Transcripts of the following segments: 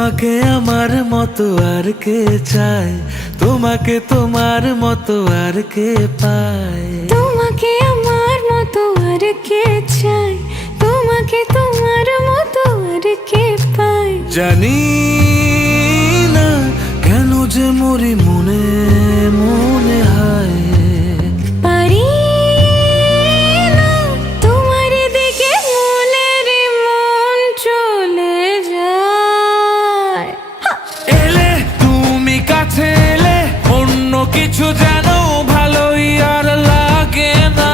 তোমাকে আমার মতো আর কে চায়, তোমাকে তোমার মতো আর কে পায়। তোমাকে আমার মতো আর কে চায়, তোমাকে তোমার মতো আর কে পায়। জানি না কেন যে মরি মনে মনে হয়, পারি না তোমার দিকে মনের মন চলে যায়। এলে তুমি কাছে এলে অন্য কিছু যেন ভালোই আর লাগে না।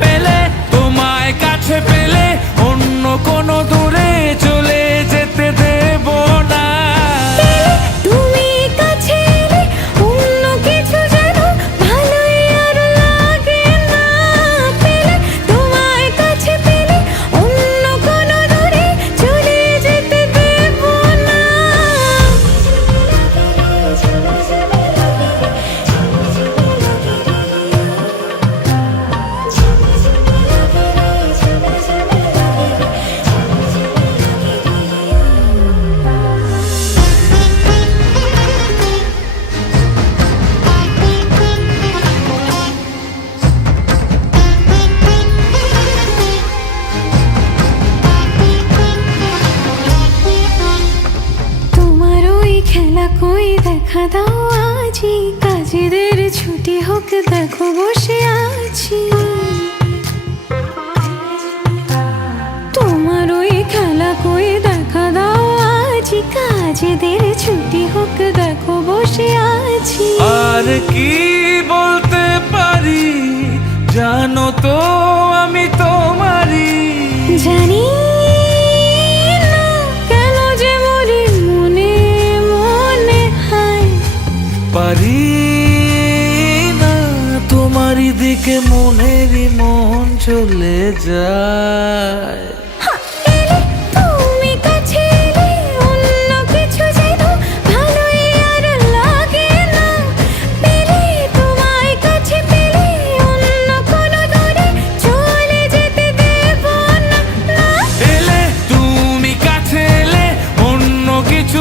পেলে তোমায় কাছে পেলে অন্য কোনো দূরে চলে যেতে দেব না। তুমি কাছে এলে অন্য কিছু যেন ভালোই আর লাগে না। পেলে তোমায় কাছে পেলে অন্য কোনো দূরে চলে যেতে দেব না। তোমার ওই খেলা কই দেখা দাও আজি, কাজেদের ছুটি হোক দেখো বসে আছি। তোমার ওই খেলা কই দেখা দাও আজি, কাজেদের ছুটি হোক দেখো বসে আছি। আর কি বলতে পারি জানো তো আমি তোমারই। জানি না কেন যে মরি মনে মনে হয়, পারি না তোমারই দিকে মনেরই মন চলে যায়। এলে তুমি কাছে এলে অন্য কিছু যেন ভালোই আর লাগে না। পেলে তোমায় কাছে পেলে অন্য কোনো দূরে চলে যেতে দেব না। এলে তুমি কাছে এলে অন্য কিছু